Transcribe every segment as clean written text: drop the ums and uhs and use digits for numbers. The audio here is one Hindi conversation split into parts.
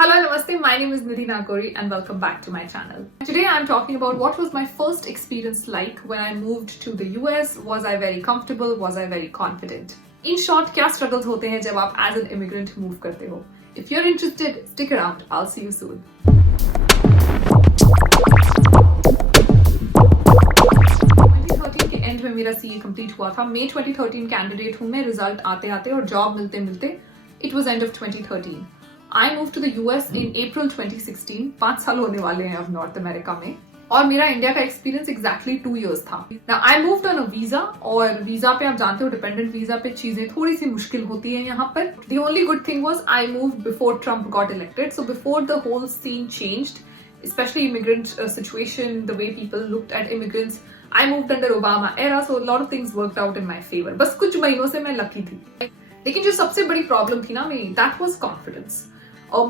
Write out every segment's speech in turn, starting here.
Hello, namaste. My name is Nidhi Nagori and welcome back to my channel. Today I'm talking about what was my first experience like when I moved to the US. Was I very comfortable? Was I very confident? In short, क्या struggles होते हैं जब आप as an immigrant move करते हो? If you're interested, stick around. I'll see you soon. 2013 के end में मेरा CA complete हुआ था. May 2013 candidate हूँ मैं. Result आते आते और job मिलते मिलते it was end of 2013. I moved to the US in April 2016. 5 साल होने वाले हैं अब नॉर्थ अमेरिका में और मेरा इंडिया का एक्सपीरियंस exactly 2 years था. Now I moved on a visa और वीजा पे आप जानते हो डिपेंडेंट वीजा पे चीजें थोड़ी सी मुश्किल होती है यहाँ पर. The only good thing was I moved before Trump got elected, so before the whole scene changed, especially immigrant situation, the way people looked at immigrants. I moved under Obama era, so a lot of things worked out in my favor. बस कुछ महीनों से मैं लकी थी. लेकिन जो सबसे बड़ी प्रॉब्लम थी ना मेरी, that was confidence.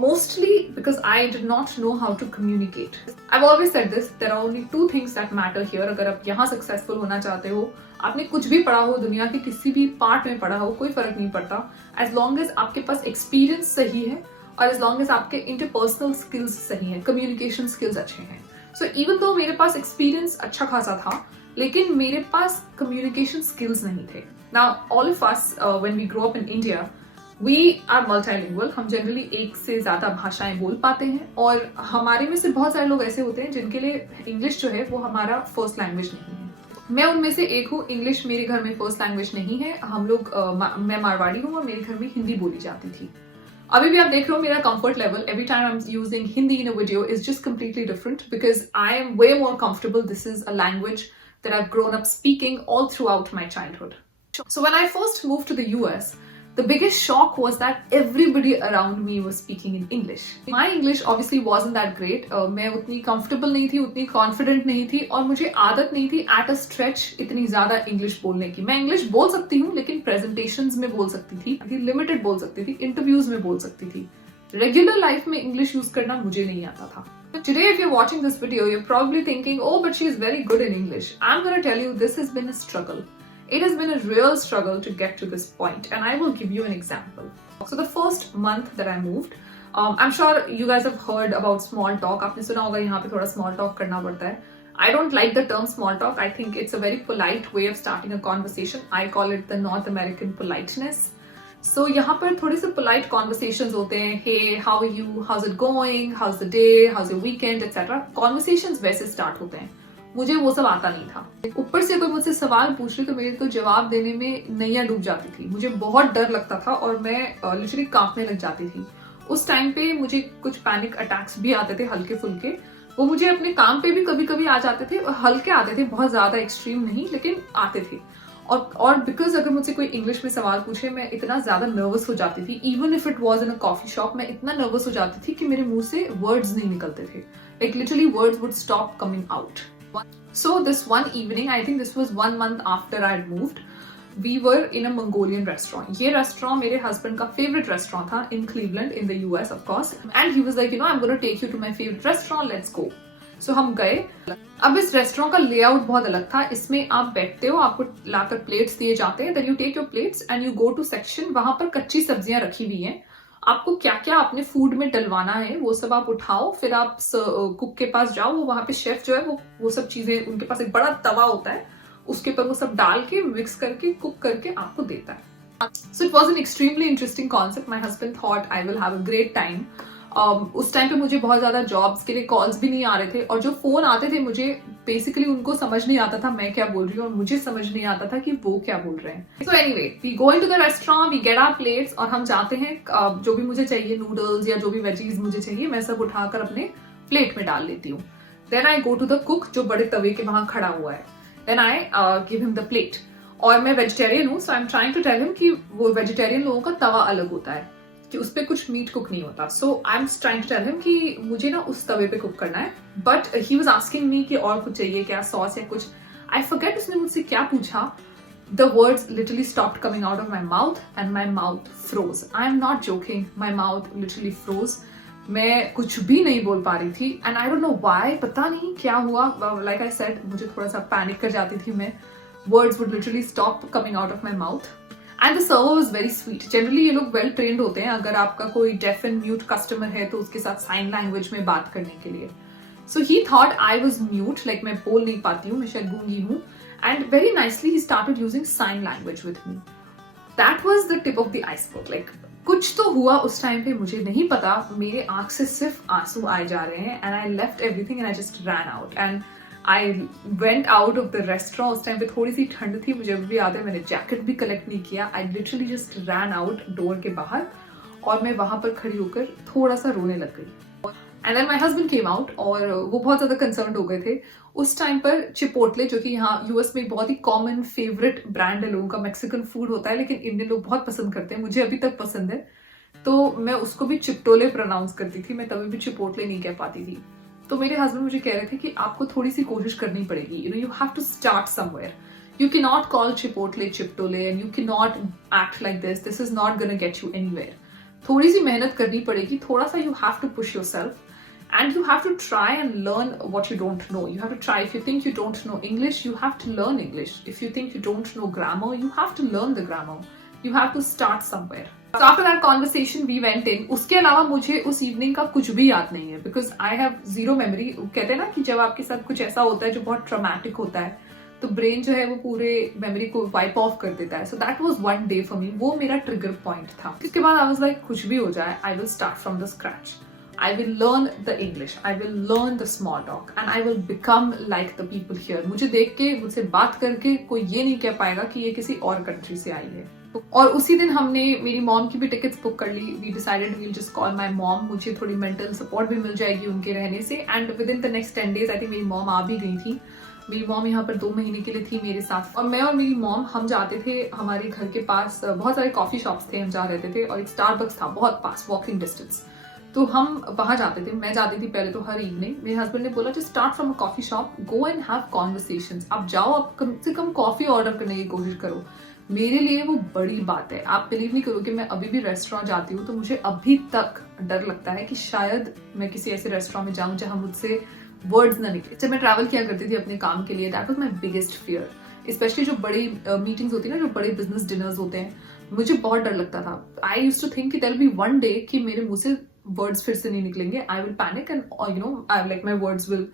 Mostly because I did not know how to communicate. I've always said this, there are only 2 things that matter here. अगर आप यहाँ successful होना चाहते हो, आपने कुछ भी पढ़ा हो, दुनिया के किसी भी पार्ट में पढ़ा हो, कोई फर्क नहीं पड़ता. As long as आपके पास experience सही है और as long as आपके interpersonal skills सही हैं, communication skills अच्छे हैं. So even though मेरे पास experience अच्छा खासा था, लेकिन मेरे पास communication skills नहीं थे. Now all of us when we grow up in India, We are multilingual. हम जनरली एक से ज्यादा भाषाएं बोल पाते हैं और हमारे में से बहुत सारे लोग ऐसे होते हैं जिनके लिए इंग्लिश जो है वो हमारा फर्स्ट लैंग्वेज नहीं है. मैं उनमें से एक हूँ. इंग्लिश मेरे घर में फर्स्ट लैंग्वेज नहीं है. हम लोग मैं मारवाड़ी हूँ और मेरे घर में हिंदी बोली जाती थी. अभी भी आप देख रहे हो मेरा comfort level every time I am using Hindi in a video is just completely different because I am way more comfortable. This is a language that I have grown up speaking all throughout my childhood. So when I first move to the US, the biggest shock was that everybody around me was speaking in English. My English obviously wasn't that great. मैं उतनी comfortable नहीं थी, उतनी confident नहीं थी और मुझे आदत नहीं थी at a stretch इतनी ज़्यादा English बोलने की. मैं English बोल सकती हूँ लेकिन presentations में बोल सकती थी, limited बोल सकती थी, interviews में बोल सकती थी. Regular life में English use करना मुझे नहीं आता था. Today if you're watching this video, you're probably thinking, oh but she is very good in English. I'm gonna tell you this has been a struggle. It has been a real struggle to get to this point, and I will give you an example. So the first month that I moved, I'm sure you guys have heard about small talk. आपने सुना होगा यहाँ पे थोड़ा small talk करना पड़ता है. I don't like the term small talk. I think it's a very polite way of starting a conversation. I call it the North American politeness. So यहाँ पर थोड़े से polite conversations होते हैं. Hey, how are you? How's it going? How's the day? How's your weekend? Etc. Conversations वैसे start होते हैं. मुझे वो सब आता नहीं था. ऊपर से कोई मुझसे सवाल पूछ रही तो मेरे तो जवाब देने में नैया डूब जाती थी. मुझे बहुत डर लगता था और मैं लिटरली कांपने लग जाती थी. उस टाइम पे मुझे कुछ पैनिक अटैक्स भी आते थे हल्के फुल्के. वो मुझे अपने काम पे भी कभी कभी आ जाते थे और हल्के आते थे, बहुत ज्यादा एक्सट्रीम नहीं लेकिन आते थे. और बिकॉज अगर मुझसे कोई इंग्लिश में सवाल पूछे मैं इतना ज्यादा नर्वस हो जाती थी. Even if it was in a coffee shop, मैं इतना नर्वस हो जाती थी कि मेरे मुंह से वर्ड्स नहीं निकलते थे. Like literally words would stop coming out. So this one evening, I think this was 1 month after I had moved, we were in a Mongolian restaurant. ये restaurant मेरे husband का favorite restaurant था in Cleveland in the US of course. And he was like, you know, I'm going to take you to my favorite restaurant. Let's go. So हम गए. अब इस restaurant का layout बहुत अलग था. इसमें आप बैठते हो, आपको लाकर plates दिए जाते हैं. Then you take your plates and you go to section. वहाँ पर कच्ची सब्जियां रखी हुई हैं. आपको क्या क्या अपने फूड में डलवाना है वो सब आप उठाओ. फिर आप कुक के पास जाओ. वो वहां पे शेफ जो है वो सब चीजें, उनके पास एक बड़ा तवा होता है, उसके ऊपर वो सब डाल के मिक्स करके कुक करके आपको देता है. So it was an extremely interesting concept. My husband thought I will have a great time. उस टाइम पे मुझे बहुत ज्यादा जॉब्स के लिए कॉल्स भी नहीं आ रहे थे और जो फोन आते थे मुझे बेसिकली उनको समझ नहीं आता था मैं क्या बोल रही हूँ और मुझे समझ नहीं आता था कि वो क्या बोल रहे हैं. So anyway, we go into the restaurant, we get our plates और हम जाते हैं. जो भी मुझे चाहिए, नूडल्स या जो भी वेजीज मुझे चाहिए, मैं सब उठाकर अपने प्लेट में डाल लेती हूँ. Then I go to the cook जो बड़े तवे के वहां खड़ा हुआ है. Then I give him the plate. और मैं वेजिटेरियन हूँ, so I am trying to tell him कि वो वेजिटेरियन लोगों का तवा अलग होता है, कि उस पे कुछ मीट कुक नहीं होता. So I am trying to tell him कि मुझे ना उस तवे पे कुक करना है. But he was asking me कि और कुछ चाहिए क्या, सॉस या कुछ. आई फॉरगेट उसने मुझसे क्या पूछा. The words literally stopped coming out of my mouth and my mouth froze. I am not joking, my mouth literally froze. मैं कुछ भी नहीं बोल पा रही थी and I don't know why. पता नहीं क्या हुआ. लाइक आई सेड, मुझे थोड़ा सा पैनिक कर जाती थी मैं. Words would literally stop coming out of my mouth. And the server was very sweet. Generally ये लोग वेल ट्रेंड होते हैं अगर आपका कोई डेफ एंड म्यूट कस्टमर है तो उसके साथ साइन लैंग्वेज में बात करने के लिए. So he thought I was mute, like मैं बोल नहीं पाती हूँ, मैं शायद गूंगी हूँ. And very nicely he started using sign language with me. That was the tip of the iceberg. Like कुछ तो हुआ उस टाइम पे, मुझे नहीं पता. मेरे आंख से सिर्फ आंसू आए जा रहे हैं. And I left everything and I just ran out and I went out of the restaurant. उस टाइम पे थोड़ी सी ठंड थी, मुझे अभी भी याद है. मैंने जैकेट भी कलेक्ट नहीं किया. I literally just ran out door के बाहर और मैं वहां पर खड़ी होकर थोड़ा सा रोने लग गई. And then my husband came out और वो बहुत ज्यादा कंसर्न हो गए थे. उस टाइम पर चिपोटले, जो कि यहाँ यूएस में बहुत ही कॉमन फेवरेट ब्रांड है लोगों का, मैक्सिकन फूड होता है लेकिन इंडियन लोग बहुत पसंद करते हैं, मुझे अभी तक पसंद है, तो मैं उसको भी चिपटोले प्रोनाउंस करती थी. मैं तभी भी चिपोटले नहीं कह पाती थी. तो मेरे हस्बैंड मुझे कह रहे थे कि आपको थोड़ी सी कोशिश करनी पड़ेगी. You have to start somewhere. You cannot call Chipotle Chiptole and you cannot act like this. This is not gonna get you anywhere. थोड़ी सी मेहनत करनी पड़ेगी, थोड़ा सा you have to push yourself and you have to try and learn what you don't know. You have to try. If you think you don't know English, you have to learn English. If you think you don't know grammar, you have to learn the grammar. You have to start somewhere. So after that conversation we went in. उसके अलावा मुझे उस इवनिंग का कुछ भी याद नहीं है because I have zero memory. कहते हैं ना कि जब आपके साथ कुछ ऐसा होता है जो बहुत ट्रॉमेटिक होता है तो ब्रेन जो है वो पूरे मेमोरी को वाइप ऑफ कर देता है. So that was one day for me. वो मेरा ट्रिगर पॉइंट था. इसके बाद आई वाज लाइक कुछ भी हो जाए, I will start from the scratch. I will learn the English, I will learn the small talk and I will become like the people here. मुझे देख के, मुझसे बात करके कोई ये नहीं कह पाएगा कि ये किसी और कंट्री से आई है. और उसी दिन हमने मेरी मॉम की भी टिकट्स बुक कर ली. We decided we'll just call my mom. मुझे थोड़ी मेंटल सपोर्ट भी मिल जाएगी उनके रहने से. And with in the next 10 days I think मेरी मॉम आ भी गई थी. मेरी मॉम यहाँ पर 2 महीने के लिए थी मेरे साथ. और मैं और मेरी मॉम हम जाते थे, हमारे घर के पास बहुत सारे कॉफी शॉप्स थे, हम जहाँ रहते थे, और एक स्टारबक्स था बहुत पास, वॉकिंग डिस्टेंस. तो हम वहां जाते थे. मैं जाती थी पहले तो हर इवनिंग. मेरे हस्बैंड ने बोला just start from a coffee shop, go and have conversations. आप जाओ, आप कम से कम कॉफी ऑर्डर करने की कोशिश करो. मेरे लिए वो बड़ी बात है. आप बिलीव नहीं करोगे, मैं अभी भी रेस्टोरेंट जाती हूँ तो मुझे अभी तक डर लगता है कि शायद मैं किसी ऐसे रेस्टोरेंट में जाऊं जहां मुझसे वर्ड्स ना निकले. जब मैं ट्रैवल किया करती थी अपने काम के लिए, that was my biggest fear. Specially जो बड़ी मीटिंग्स होती है ना, जो बड़े बिजनेस डिनर्स होते हैं, मुझे बहुत डर लगता था. आई यूज्ड टू थिंक कि there will be one day कि मेरे मुंह से वर्ड्स फिर से नहीं निकलेंगे. I will panic and I like my words will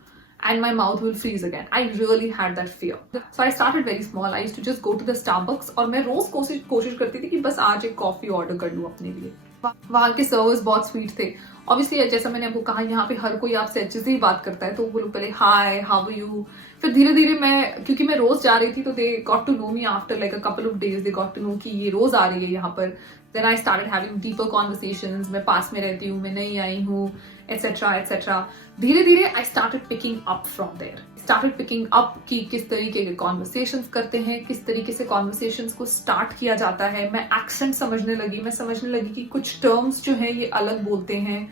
and my mouth will freeze again. I really had that fear. So I started very small. I used to just go to the Starbucks और मैं रोज कोशिश करती थी कि बस आज एक कॉफी ऑर्डर कर लूं अपने लिए. वहाँ के सर्वर्स बहुत स्वीट थे. ऑब्वियसली जैसा मैंने आपको कहा, यहाँ पे हर कोई आपसे अच्छे से ही बात करता है, तो वो लोग पहले हाय हाउ आर यू. फिर धीरे धीरे मैं, क्योंकि मैं रोज जा रही थी, तो they got to know me after like a couple of days. They got to know कि ये रोज आ रही है यहाँ पर. Then I started having deeper conversations. मैं पास में रहती हूँ, मैं नहीं आई हूँ, एटसेट्रा एटसेट्रा. धीरे धीरे I started picking up from there. Started picking up कि किस तरीके के कॉन्वर्सेशंस करते हैं, किस तरीके से कॉन्वर्सेशंस को स्टार्ट किया जाता है. मैं एक्सेंट समझने लगी. मैं समझने लगी कि कुछ टर्म्स जो है ये अलग बोलते हैं,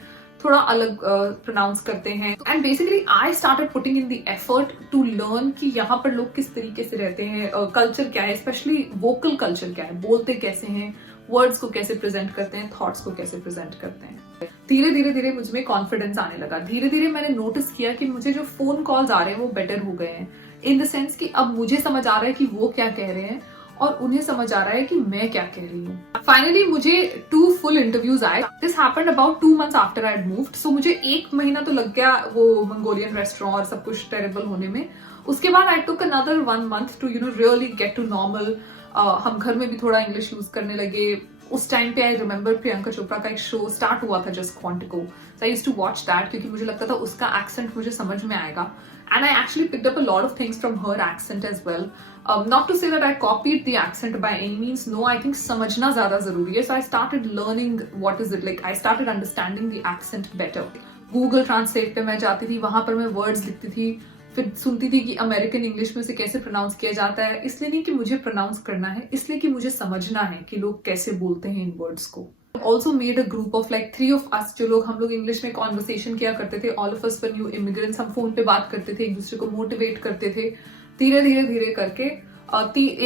थोड़ा अलग प्रोनाउंस करते हैं. And basically I started putting in the effort to learn कि यहाँ पर लोग किस तरीके से रहते हैं, कल्चर क्या है, स्पेशली वोकल कल्चर क्या है, बोलते कैसे हैं, वर्ड्स को कैसे प्रेजेंट करते हैं, थॉट्स को कैसे प्रेजेंट करते हैं. धीरे धीरे धीरे मुझ में कॉन्फिडेंस आने लगा. धीरे धीरे मैंने नोटिस किया कि मुझे जो फोन कॉल्स आ रहे हैं वो बेटर हो गए हैं, इन द सेंस कि अब मुझे समझ आ रहा है कि वो क्या कह रहे हैं और उन्हें समझ आ रहा है कि मैं क्या कह रही हूँ. फाइनली मुझे 2 फुल इंटरव्यूज आए. This happened about 2 months after I had moved. So मुझे 1 महीना तो लग गया वो मंगोलियन रेस्टोरेंट और सब कुछ टेरेबल होने में. उसके बाद I took another 1 month to really get to normal. हम घर में भी थोड़ा इंग्लिश यूज करने लगे. उस टाइम पे आई रिमेम्बर प्रियंका चोपड़ा का एक शो स्टार्ट हुआ था, just Quantico. So I used to watch that क्योंकि मुझे लगता था उसका एक्सेंट मुझे समझ में आएगा. And I actually picked up a lot of things from her accent as well. Not to say that I copied the accent by any means, no. I think समझना ज्यादा जरूरी है. So I started learning what is it like. I started understanding the accent better. Google translate पे मैं जाती थी, वहां पर मैं वर्ड्स लिखती थी, फिर सुनती थी कि अमेरिकन इंग्लिश में से कैसे प्रोनाउंस किया जाता है. इसलिए नहीं कि मुझे प्रोनाउंस करना है, इसलिए कि मुझे समझना है कि लोग कैसे बोलते हैं इन वर्ड्स को. Also made a group of like 3 of us, जो लोग हम लोग इंग्लिश में कॉन्वर्सेशन किया करते थे. All of us were new immigrants. हम फोन पे बात करते थे, एक दूसरे को मोटिवेट करते थे. धीरे धीरे धीरे करके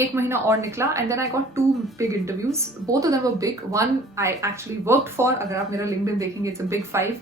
1 महीना और निकला. And then I got 2 big interviews. Both of them were big. One I actually worked for. अगर आप मेरा LinkedIn देखेंगे, it's a big 5.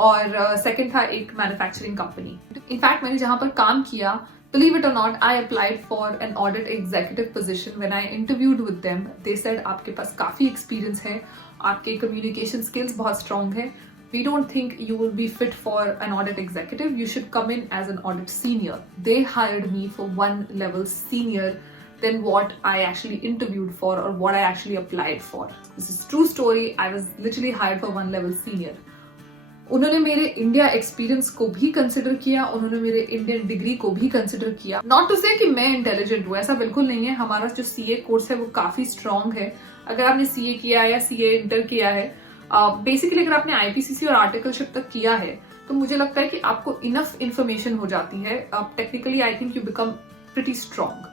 और सेकंड था एक मैन्युफैक्चरिंग कंपनी. इनफैक्ट मैंने जहां पर काम किया Believe it or not, I applied for an audit executive position. When I interviewed with them, they said आपके पास काफी experience है, आपके communication skills बहुत strong है. We don't think you will be fit for an audit executive. You should come in as an audit senior. They hired me for one level senior than what I actually interviewed for or what I actually applied for. This is true story. I was literally hired for one level senior. उन्होंने मेरे इंडिया एक्सपीरियंस को भी कंसिडर किया, उन्होंने मेरे इंडियन डिग्री को भी कंसिडर किया. नॉट टू से कि मैं इंटेलिजेंट हूँ, ऐसा बिल्कुल नहीं है. हमारा जो सीए कोर्स है वो काफी स्ट्रांग है. अगर आपने सीए किया है या सीए इंटर किया है, बेसिकली अगर आपने आईपीसीसी और आर्टिकलशिप तक किया है, तो मुझे लगता है कि आपको इनफ इंफॉर्मेशन हो जाती है. Technically I think you become pretty strong.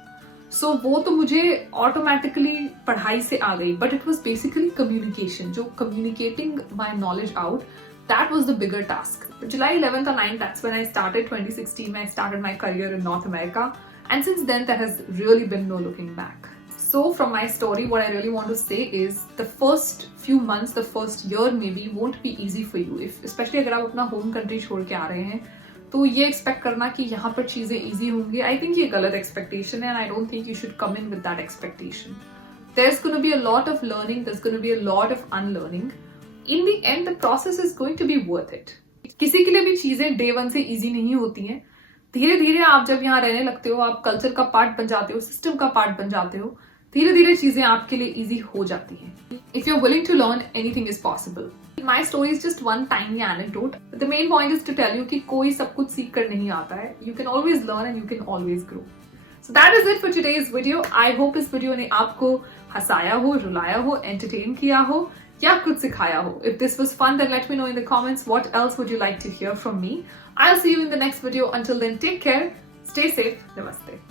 So वो तो मुझे ऑटोमेटिकली पढ़ाई से आ गई, but it was basically communication, जो communicating my knowledge out. That was the bigger task. But July 11th or 9th, that's when I started 2016, when I started my career in North America. And since then, there has really been no looking back. So from my story, what I really want to say is the first few months, the first year maybe won't be easy for you. Especially अगर आप अपना home country छोड़ के आ रहे हैं, तो ये expect करना कि यहाँ पर चीजें easy होंगी, I think ये गलत expectation है, and I don't think you should come in with that expectation. There's going to be a lot of learning, there's going to be a lot of unlearning. In the end, the process is going to be worth it. किसी के लिए भी चीजें डे वन से इजी नहीं होती हैं. धीरे धीरे आप जब यहाँ रहने लगते हो, आप कल्चर का पार्ट बन जाते हो, सिस्टम का पार्ट बन जाते हो, धीरे धीरे चीजें आपके लिए इजी हो जाती हैं. If you're willing to learn, anything is possible. My story is just one tiny anecdote. But the main point is to tell you कि कोई सब कुछ सीख कर नहीं आता है. You can always learn and you can always grow. So that is it for today's video. I hope इस वीडियो ने आपको हंसाया हो, रुलाया हो, एंटरटेन किया हो, या कुछ सिखाया हो. If this was fun, then let me know in the comments what else would you like to hear from me. I'll see you in the next video. Until then, take care, stay safe, namaste.